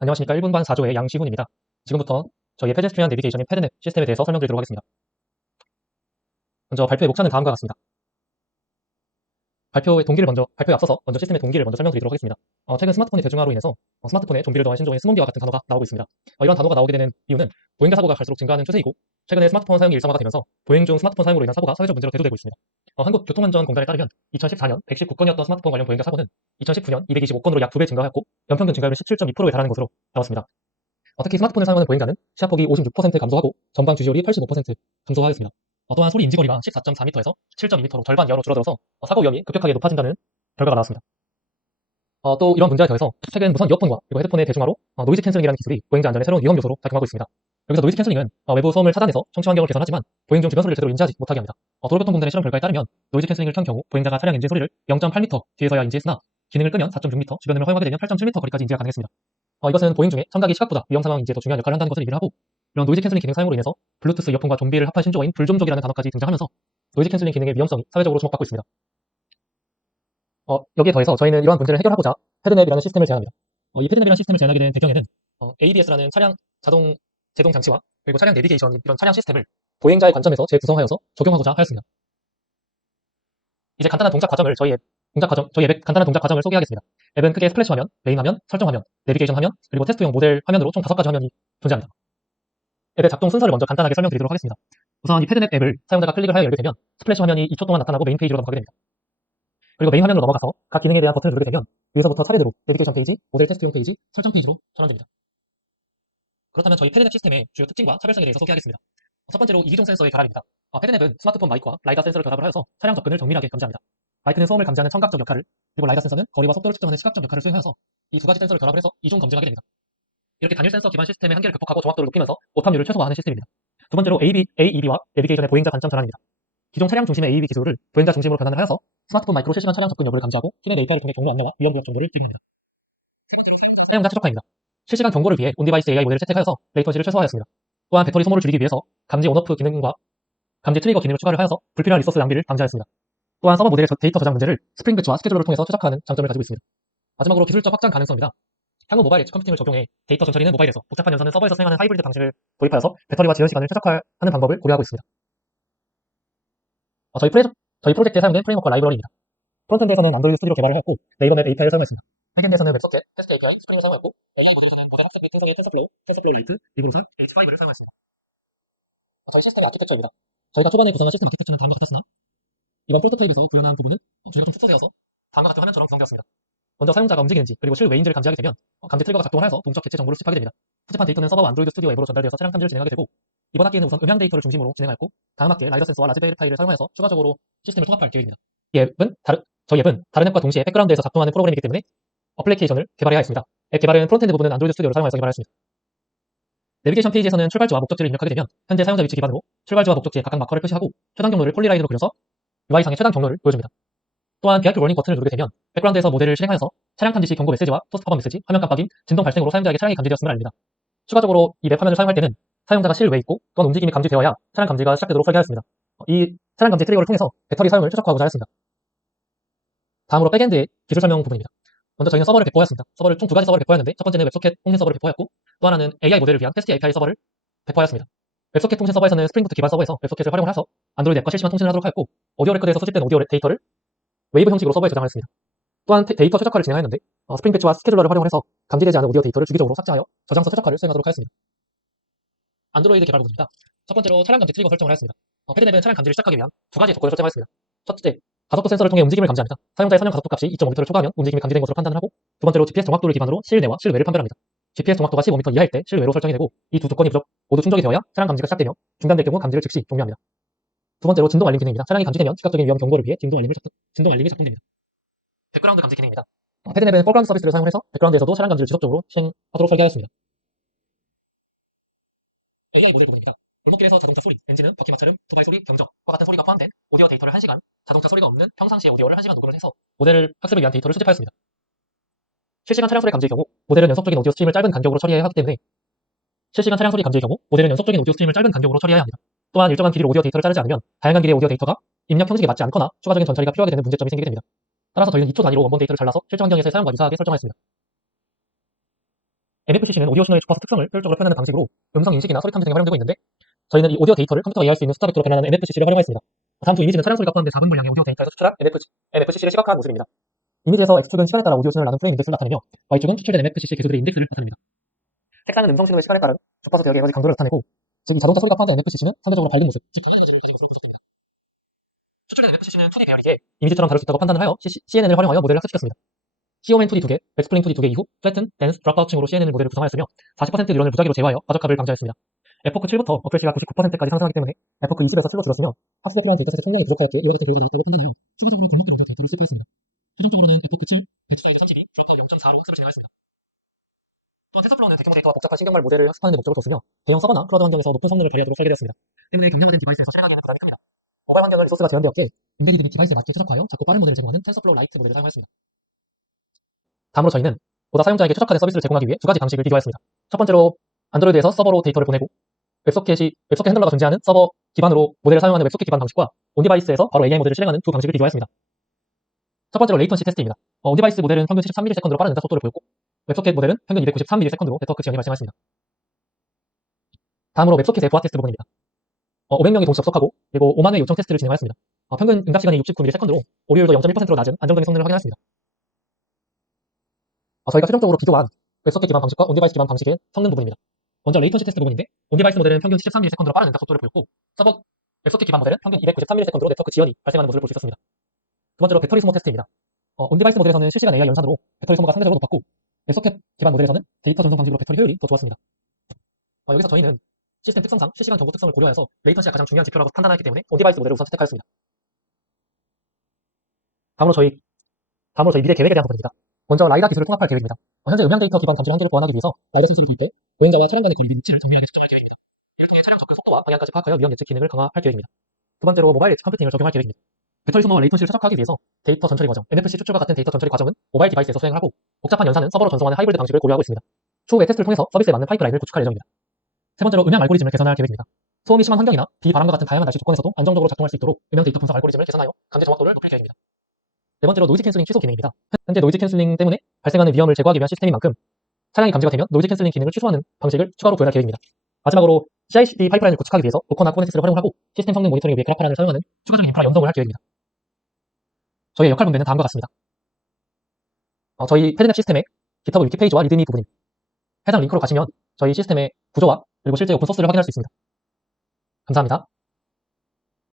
안녕하십니까. 1분반 4조의 양시훈입니다. 지금부터 저희의 페데스트리안 내비게이션인 패드넷 시스템에 대해서 설명드리도록 하겠습니다. 먼저 발표의 목차는 다음과 같습니다. 발표에 앞서서 먼저 시스템의 동기를 먼저 설명드리도록 하겠습니다. 최근 스마트폰의 대중화로 인해서 스마트폰에 좀비를 더한 신조어인 스몬기와 같은 단어가 나오고 있습니다. 이런 단어가 나오게 되는 이유는 보행자 사고가 갈수록 증가하는 추세이고, 최근에 스마트폰 사용이 일상화가 되면서 보행 중 스마트폰 사용으로 인한 사고가 사회적 문제로 대두되고 있습니다. 한국교통안전공단에 따르면 2014년 119건이었던 스마트폰 관련 보행자 사고는 2019년 225건으로 약 2배 증가하였고, 연평균 증가율은 17.2%에 달하는 것으로 나왔습니다. 특히 스마트폰을 사용하는 보행자는 시야폭이 56% 감소하고 전방 주시율이 85% 감소하였습니다. 또한 소리 인지거리가 14.4m에서 17.2m로 절반 이하로 줄어들어서 사고 위험이 급격하게 높아진다는 결과가 나왔습니다. 또 이런 문제에 더해서 최근 무선 이어폰과 그리고 헤드폰의 대중화로 노이즈 캔슬링이라는 기술이 보행자 안전의 새로운 위험 요소로 작용하고 있습니다. 여기서 노이즈 캔슬링은 외부 소음을 차단해서 청취 환경을 개선하지만 보행 중 주변 소리를 제대로 인지하지 못하게 합니다. 도로교통공단의 실험 결과에 따르면 노이즈 캔슬링을 켠 경우 보행자가 차량 엔진 소리를 0.8m 뒤에서야 인지했으나 기능을 끄면 4.6m, 주변을 허용하게 되면 8.7m 거리까지 인지가 가능했습니다. 이것은 보행 중에 청각이 시각보다 위험 상황 인지에 더 중요한 역할을 한다는 것을 의미를 하고, 이런 노이즈 캔슬링 기능 사용으로 인해서 블루투스 이어폰과 좀비를 합한 신조어인 불좀족이라는 단어까지 등장하면서 노이즈 캔슬링 기능의 위험성이 사회적으로 주목받고 있습니다. 여기에 더해서 저희는 이러한 문제를 해결하고자 패드냅이라는 시스템을 제안합니다. 이 패드냅이라는 시스템을 제안하게 된 배경에는 ADS라는 차량 제동 장치와 그리고 차량 내비게이션 이런 차량 시스템을 보행자의 관점에서 재구성하여서 적용하고자 하였습니다. 이제 간단한 동작 과정을 저희 앱의 간단한 동작 과정을 소개하겠습니다. 앱은 크게 스플래시 화면, 메인 화면, 설정 화면, 내비게이션 화면, 그리고 테스트용 모델 화면으로 총 5가지 화면이 존재합니다. 앱의 작동 순서를 먼저 간단하게 설명드리도록 하겠습니다. 우선 이 패드냅 앱을 사용자가 클릭을 하여 열게 되면 스플래시 화면이 2초 동안 나타나고 메인 페이지로 넘어가게 됩니다. 그리고 메인 화면으로 넘어가서 각 기능에 대한 버튼을 누르게 되면 위에서부터 차례대로 내비게이션 페이지, 모델 테스트용 페이지, 설정 페이지로 전환됩니다. 그렇다면 저희 패드냅 시스템의 주요 특징과 차별성에 대해서 소개하겠습니다. 첫 번째로 이기종 센서의 결합입니다. 패드냅은 스마트폰 마이크와 라이다 센서를 결합을 하여서 차량 접근을 정밀하게 감지합니다. 마이크는 소음을 감지하는 청각적 역할을, 그리고 라이다 센서는 거리와 속도를 측정하는 시각적 역할을 수행하여서 이 두 가지 센서를 결합을 해서 이중 검증하게 됩니다. 이렇게 단일 센서 기반 시스템의 한계를 극복하고 정확도를 높이면서 오탐률을 최소화하는 시스템입니다. 두 번째로 AEB와 내비게이션의 보행자 관점 전환입니다. 기존 차량 중심의 AEB 기술을 보행자 중심으로 변환을 하여서 스마트폰 마이크로 실시간 차량 접근 여부를 감지하고 팀의 데이터를 통해 경로 안내와 위험 구역 정보를 제공합니다. 사용자 최적화입니다. 실시간 경고를 위해 온디바이스 AI 모델을 채택하여서 레이턴시를 최소화하였습니다. 또한 배터리 소모를 줄이기 위해서 감지 온오프 기능과 감지 트리거 기능을 추가를 하여서 불필요한 리소스 낭비를 방지하였습니다. 또한 서버 모델의 데이터 저장 문제를 스프링 배치와 스케줄러를 통해서 최적화하는 장점을 가지고 있습니다. 마지막으로 기술적 확장 가능성입니다. 향후 모바일 엣지 컴퓨팅을 적용해 데이터 전처리는 모바일에서, 복잡한 연산은 서버에서 수행하는 하이브리드 방식을 도입하여서 배터리와 지연 시간을 최적화하는 방법을 고려하고 있습니다. 저희 프로젝트에 사용된 프레임워크와 라이브러리입니다. 프론트엔드에서는 안드로이드 스튜디오 개발을 하였고, 네이버맵 API를 사용했습니다. 백엔드에서는 웹소켓, 테스트 API, 스프링을 사용했고, AI 모델에서는 모델 학습 및 분석의 텐서플로우 라이트, 리브로사, H5를 사용했습니다. 저희 시스템의 아키텍처입니다. 저희가 초반에 구성한 시스템 아키텍처는 다음과 같았으나 이번 프로토타입에서 구현한 부분은 주제가 좀 축소되어서 다음과 같은 화면처럼 구성되었습니다. 먼저 사용자가 움직이는지 그리고 실외인지를 감지하게 되면 감지 트리거가 작동을 하여서 동적 개체 정보를 수집하게 됩니다. 수집한 데이터는 서버와 안드로이드 스튜디오 앱으로 전달되어서 차량 탐지를 진행하게 되고, 이번 학기에는 우선 음향 데이터를 중심으로 진행하였고, 다음 학기에 라이더 센서와 라즈베리 파이를 사용하여서 추가적으로 시스템을 통합할 계획입니다. 저희 앱은 다른 앱과 동시에 백그라운드에서 작동하는 프로그램이기 때문에 어플리케이션을 개발해야 했습니다. 앱 개발은 프론트엔드 부분은 안드로이드 스튜디오를 사용해서 개발하였습니다. 내비게이션 페이지에서는 출발지와 목적지를 입력하게 되면 현재 사용자 위치 기반으로 출발지와 목적지에 각각 마커를 표시하고 최단 경로를 폴리라인으로 그려서 UI상의 최단 경로를 보여줍니다. 또한 VIP 워닝 버튼을 누르게 되면 백그라운드에서 모델을 실행하여서 차량 탐지 시 경고 메시지와 토스트 팝업 메시지, 화면 깜빡임, 진동 발생으로 사용자에게 차량이 감지되었음을 알립니다. 추가적으로 이 맵 화면을 사용할 때는 사용자가 실외에 있고 또한 움직임이 감지되어야 차량 감지가 시작되도록 설계하였습니다. 이 차량 감지 트리거를 통해서 배터리 사용을 최적화하고자 하였습니다. 다음으로 백엔드의 기술 설명 부분입니다. 먼저 저희는 서버를 배포하였습니다. 총 두 가지 서버를 배포하였는데, 첫 번째는 웹소켓 통신 서버를 배포하였고, 또 하나는 AI 모델을 위한 테스트 API 서버를 배포하였습니다. 웹소켓 통신 서버에서는 스프링부트 기반 서버에서 웹소켓을 활용을 해서 안드로이드 앱과 실시간 통신을 하도록 하였고, 오디오 레코드에서 수집된 오디오 데이터를 웨이브 형식으로 서버에 저장하였습니다. 또한 데이터 최적화를 진행하였는데, 스프링 배치와 스케줄러를 활용을 해서 감지되지 않은 오디오 데이터를 주기적으로 삭제하여 저장소 최적화를 수행하도록 하였습니다. 안드로이드 개발 부분입니다. 첫 번째로 차량 감지 트리거 설정을 하였습니다. 패드냅은 차량 감지를 시작하기 위한 두 가지 조건을 설정하였습니다. 첫째, 가속도 센서를 통해 움직임을 감지합니다. 사용자의 선형 가속도 값이 2.5m를 초과하면 움직임이 감지된 것으로 판단을 하고, 두 번째로 GPS 정확도를 기반으로 실내와 실외를 판별합니다. GPS 정확도가 15m 이하일 때 실외로 설정이 되고, 이 두 조건이 모두 충족이 되어야 차량 감지가 시작되며, 중단될 경우 감지를 즉시 종료합니다. 두 번째로 진동 알림 기능입니다. 차량이 감지되면 시각적인 위험 경고를 위해 진동 알림이 작동됩니다. 백그라운드 감지 기능입니다. 패드냅은 포그라운드 서비스를 사용해서 백그라운드에서도 차량 감지를 지속적으로 시행하도록 설계하였습니다. AI 모델 부분입니다. 골목길에서 자동차 소리, 엔진음, 바퀴 마찰음, 오토바이 소리, 경적과 같은 소리가 포함된 오디오 데이터를 1시간, 자동차 소리가 없는 평상시의 오디오를 1시간 녹음을 해서 모델 학습을 위한 데이터를 수집하였습니다. 실시간 차량 소리 감지의 경우 모델은 연속적인 오디오 스트림을 짧은 간격으로 처리해야 하기 때문에 또한 일정한 길이로 오디오 데이터를 자르지 않으면 다양한 길이의 오디오 데이터가 입력 형식에 맞지 않거나 추가적인 전처리가 필요하게 되는 문제점이 생기게 됩니다. 따라서 저희는 2초 단위로 원본 데이터를 잘라서 실제 환경에서의 사용과 유사하게 설정하였습니다. NFCC는 오디오 신호의 주파수 특성을 효율적으로 표현하는 방식으로 음성 인식이나 소리 탐지 등에 활용되고 있는데, 저희는 이 오디오 데이터를 컴퓨터가 이해할 수 있는 숫자 벡터로 변환하는 NFCC를 활용하였습니다. 다음 두 이미지는 차량 소리가 포함된 4분 분량의 오디오 데이터에서 추출한 NFCC를 시각화한 모습입니다. 이미지에서 X축은 시간에 따라 오디오 신호를 나눈 프레임 인덱스를 나타내며, Y축은 추출된 NFCC 개수들의 인덱스를 나타냅니다. 색깔은 음성 신호의 시간에 따른 주파수 대역의 에너지 강도를 나타내고, 즉 이 자동차 소리가 포함된 NFCC는 상대적으로 밝은 모습, 즉 강한 에너지를 가지고 있음으로 분석됩니다. 추출된 NFCC는 2D 배열이기에 이미지처럼 다룰 수 있다고 판단을 하여 CNN을 활용하여 모델을 학습시켰습니다. COMN 2D 2개, 백스플레인 2D 2개 이후 플래튼, 댄스, 드랍아웃층으로 CNN 모델을 구성하였으며 40% 유런을 무작위로 제어하여 과적합을 방지하였습니다. 에포크 7부터 어플시가 99%까지 상승하기 때문에 에포크 20에서 7로 줄었으며 학습에 필요한 데이터셋의 총량이 부족하였기에 이와 같은 결과가 나왔다고 판단하여 추가적으로 골목된 오디오 데이터를 수집하였습니다. 최종적으로는 에포크 7, 배치 사이즈 32, 드랍아웃 0.4로 학습을 진행하였습니다. 또한 텐서플로우는 대규모 데이터와 복잡한 신경말 모델을 학습하는 데 목적으로 뒀으며 대형 서버나 클라우드 환경에서 높은 성능을 발휘하도록 설계되었습니다. 때문에 경량화된 디바이스에서 실행하기에는 부담이 큽니다. 모바일 환경은 리소스가 제한되었기에 인베디드 및 디바이스에 맞게 최적화하여 작고 빠른 모델을 제공하는 텐서플로우 라이트 모델을 사용하였습니다. 다음으로 저희는 보다 사용자에게 최적화된 서비스를 제공하기 위해 두 가지 방식을 비교하였습니다. 첫 번째로 안드로이드에서 서버로 데이터를 보내고 웹소켓 핸들러가 존재하는 서버 기반으로 모델을 사용하는 웹소켓 기반 방식과 온디바이스에서 바로 AI 모델을 실행하는 두 방식을 비교하였습니다. 첫 번째로 레이턴시 테스트입니다. 온디바이스 모델은 평균 73ms로 빠른 응답 속도를 보였고, 웹소켓 모델은 평균 293ms로 네트워크 지연이 발생하였습니다. 다음으로 웹소켓의 부하 테스트 부분입니다. 500명이 동시 접속하고 그리고 5만 회 요청 테스트를 진행하였습니다. 평균 응답 시간이 69ms로 오류율도 0.1%로 낮은 안정적인 성능을 확인하였습니다. 저희가 최종적으로 비교한 웹소켓 기반 방식과 온디바이스 기반 방식의 성능 부분입니다. 먼저 레이턴시 테스트 부분인데, 온디바이스 모델은 평균 73ms로 빠른 응답 속도를 보였고, 웹소켓 기반 모델은 평균 293ms로 네트워크 지연이 발생하는 모습을 볼 수 있었습니다. 두 번째로 배터리 소모 테스트입니다. 온디바이스 모델에서는 실시간 AI 연산으로 배터리 소모가 상대적으로 높았고, 웹소켓 기반 모델에서는 데이터 전송 방식으로 배터리 효율이 더 좋았습니다. 여기서 저희는 시스템 특성상 실시간 정보 특성을 고려해서 레이턴시가 가장 중요한 지표라고 판단하기 때문에 온디바이스 모델을 우선 채택하였습니다. 다음으로 저희 미래 계획에 대한 부분입니다. 먼저 라이다 기술을 통합할 계획입니다. 현재 음향 데이터 기반 감지 한계를 보완하기 위해서 라이다 센서를 도입해 보행자와 차량 간의 거리 및 위치를 정밀하게 측정할 계획입니다. 이를 통해 차량 접근 속도와 방향까지 파악하여 위험 예측 기능을 강화할 계획입니다. 두 번째로 모바일 엣지 컴퓨팅을 적용할 계획입니다. 배터리 소모와 레이턴시를 최적화하기 위해서 데이터 전처리 과정, NFC 추출과 같은 데이터 전처리 과정은 모바일 디바이스에서 수행을 하고, 복잡한 연산은 서버로 전송하는 하이브리드 방식을 고려하고 있습니다. 추후에 테스트를 통해서 서비스에 맞는 파이프라인을 구축할 예정입니다. 세 번째로 음향 알고리즘을 개선할 계획입니다. 소음이 심한 환경이나 비바람과 같은 다양한 날씨 조건에서도 안정적으로 작동할 수 있도록 음향 데이터 분석 알고리즘을 개선하여 감지 정확도를 높일 계획입니다. 네 번째로 노이즈 캔슬링 취소 기능입니다. 현재 노이즈 캔슬링 때문에 발생하는 위험을 제거하기 위한 시스템인 만큼 차량이 감지가 되면 노이즈 캔슬링 기능을 취소하는 방식을 추가로 구현할 계획입니다. 마지막으로 CI/CD 파이프라인을 구축하기 위해서 도커나 쿠버네티스를 활용하고 시스템 성능 모니터링을 위해 그라파란을 사용하는 추가적인 인프라 연동을 할 계획입니다. 저희의 역할 분배는 다음과 같습니다. 저희 패드넷 시스템의 GitHub 위키 페이지와 리드미 부분입니다. 해당 링크로 가시면 저희 시스템의 구조와 그리고 실제 오픈소스를 확인할 수 있습니다. 감사합니다.